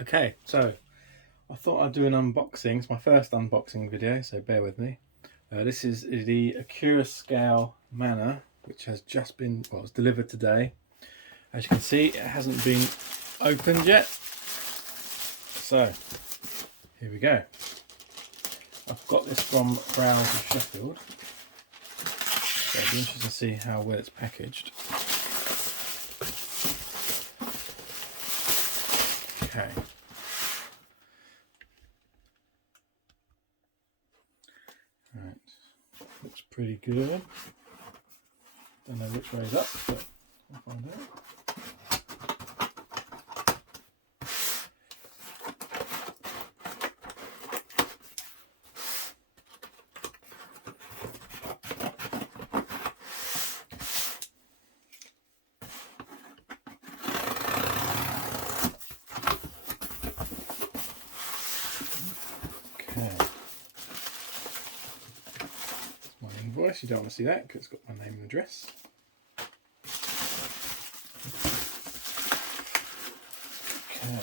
Okay, so I thought I'd do an unboxing. It's my first unboxing video, so bear with me. This is the Accurascale Manor, which has just been, well, it's delivered today. As you can see, it hasn't been opened yet. So, here we go. I've got this from Browns of Sheffield. So it'll be interesting to see how well it's packaged. Okay. Right. Looks pretty good. Don't know which way is up, but I'll find out. Okay. My invoice, you don't want to see that because it's got my name and address. Okay,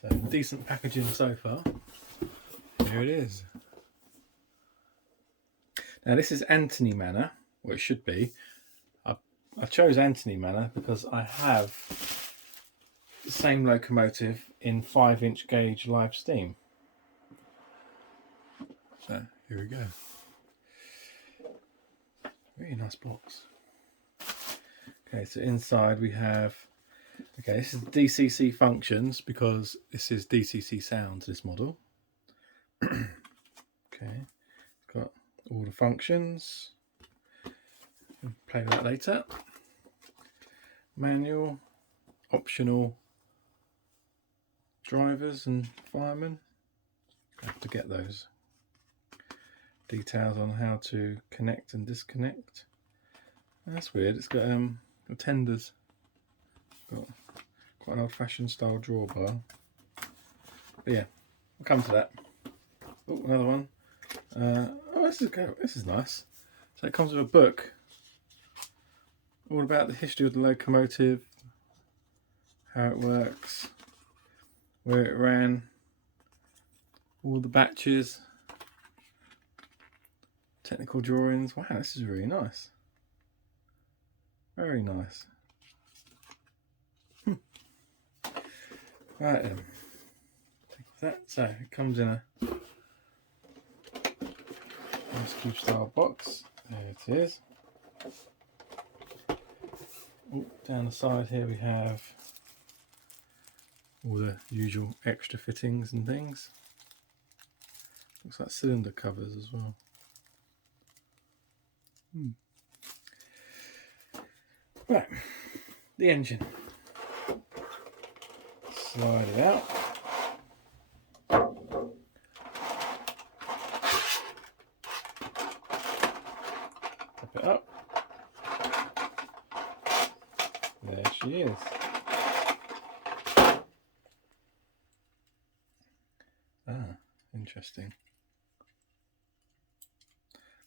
so decent packaging so far. Here it is. Now this is Anthony Manor, or it should be. I chose Anthony Manor because I have the same locomotive in 5-inch gauge live steam. So here we go. Really nice box. Okay, so inside we have, okay, this is DCC functions because this is DCC sounds, this model. Okay, it's got all the functions. We'll play with that later. Manual, optional drivers and firemen. I have to get those. Details on how to connect and disconnect. That's weird. It's got tenders. Got quite an old-fashioned style drawbar. But yeah, I'll come to that. Oh, another one. Oh, this is nice. So it comes with a book all about the history of the locomotive, how it works, where it ran, all the batches, technical drawings. Wow, this is really nice. Very nice. Right then. Take that. So it comes in a nice cube style box. There it is. Oh, down the side here we have all the usual extra fittings and things. Looks like cylinder covers as well. Right, the engine. Slide it out. Pop it up. There she is. Ah, interesting.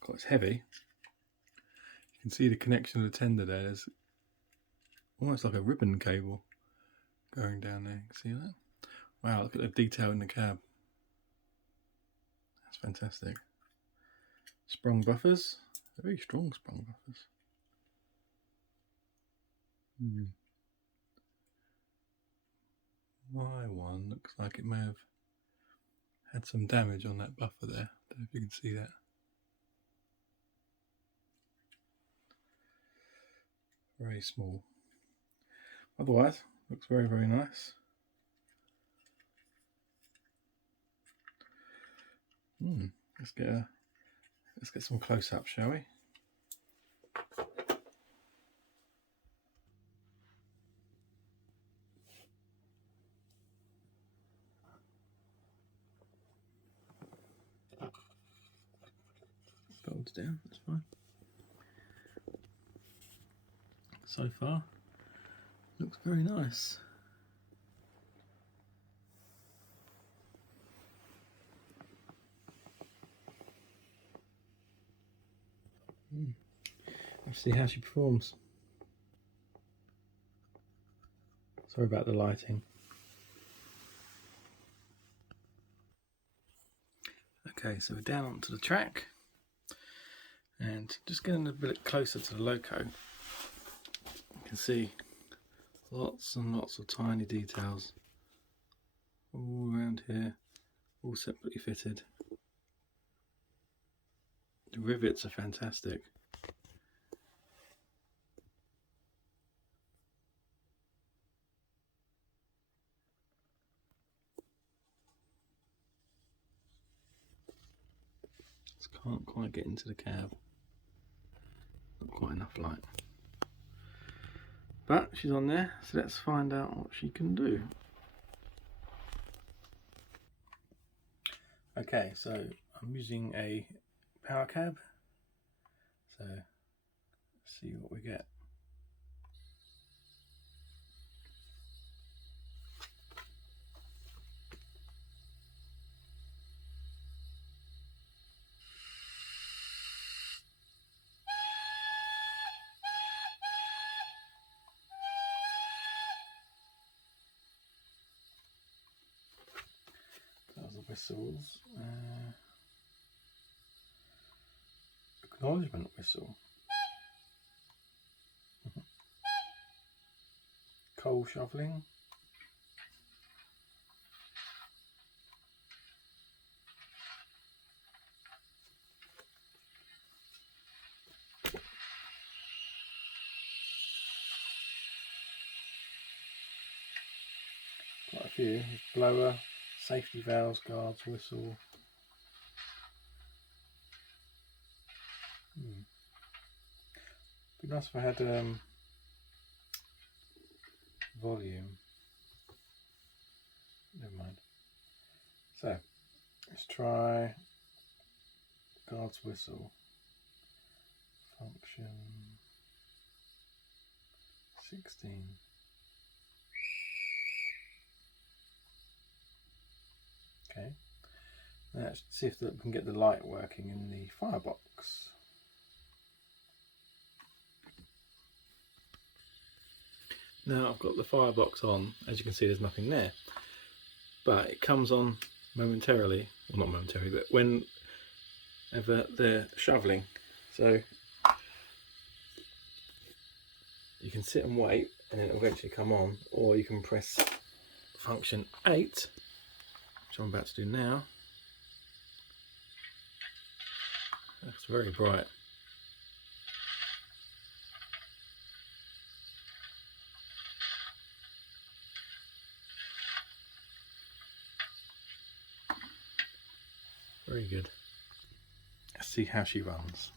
Of course, it's heavy. You can see the connection of the tender there. There's almost like a ribbon cable going down there. See that? Wow, look at the detail in the cab. That's fantastic. Sprung buffers. Very strong sprung buffers. My one looks like it may have had some damage on that buffer there. Don't know if you can see that. Very small. Otherwise, looks very, very nice. Let's get some close-up, shall we? Folds down, that's fine. So far, looks very nice. Let's see how she performs. Sorry about the lighting. Okay, so we're down onto the track and just getting a bit closer to the loco. You can see lots and lots of tiny details all around here, all separately fitted. The rivets are fantastic. Just can't quite get into the cab. Not quite enough light. But she's on there, so let's find out what she can do. Okay, so I'm using a power cab. So let's see what we get. Those are whistles. Acknowledgement whistle. Coal shoveling. Quite a few. Blower, safety valves, guards, whistle. Be nice if I had volume. Never mind. So let's try guard's whistle. Function 16. Okay. Let's see if we can get the light working in the firebox. Now I've got the firebox on. As you can see, there's nothing there, but it comes on momentarily. Well, not momentarily, but whenever they're shoveling. So you can sit and wait, and then it'll eventually come on, or you can press function 8, which I'm about to do now. That's very bright. Very good. Let's see how she runs.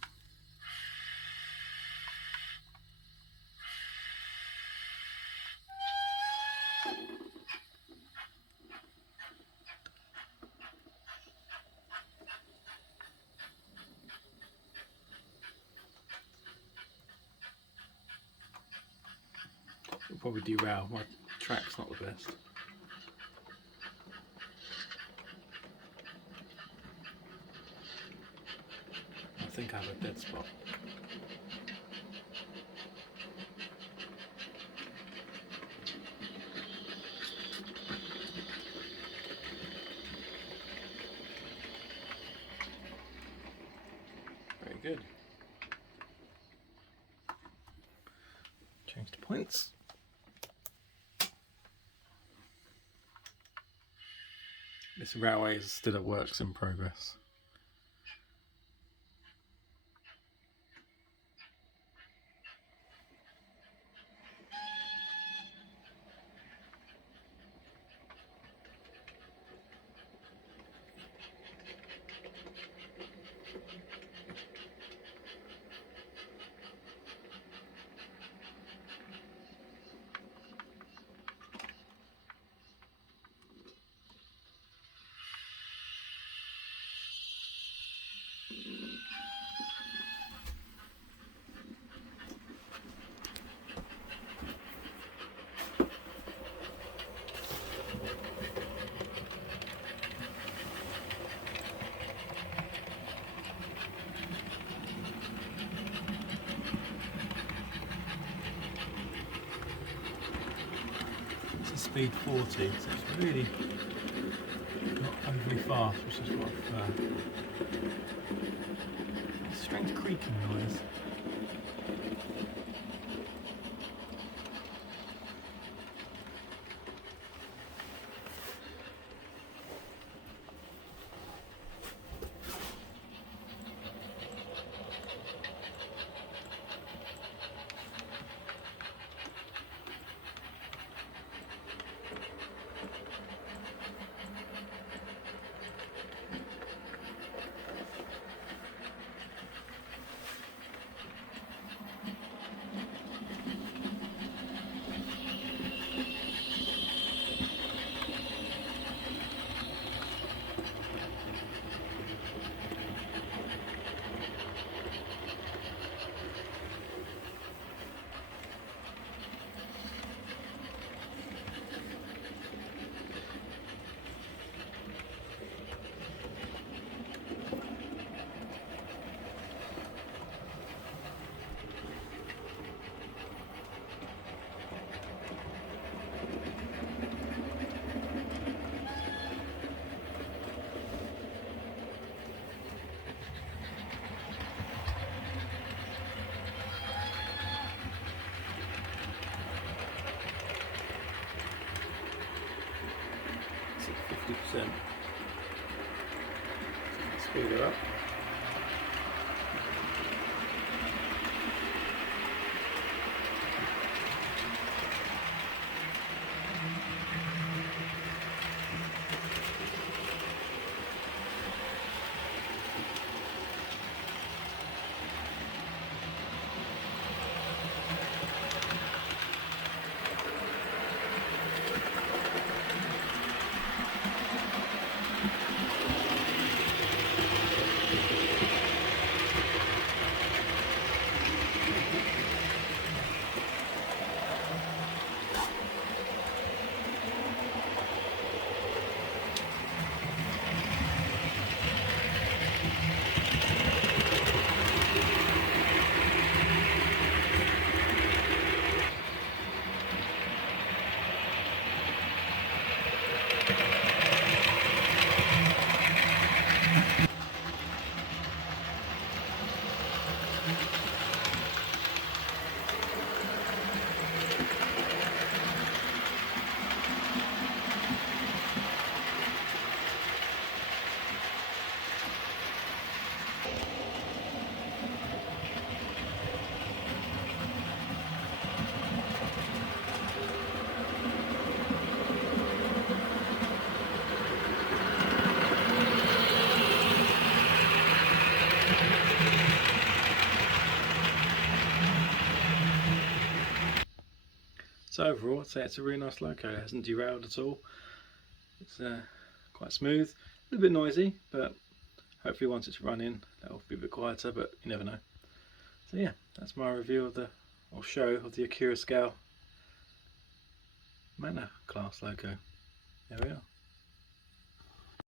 It'll probably derail. My track's not the best. I think I have a dead spot. Very good. Change the points. This railway is still a works in progress. Speed 40, so it's really not overly fast, which is what I prefer. Strange creaking noise. It's at 50%. Speed it up. So overall, I'd say it's a really nice loco. It hasn't derailed at all. It's quite smooth, a little bit noisy, but hopefully once it's running, that'll be a bit quieter, but you never know. So yeah, that's my review of the, or show of the Accurascale Manor class loco. There we are.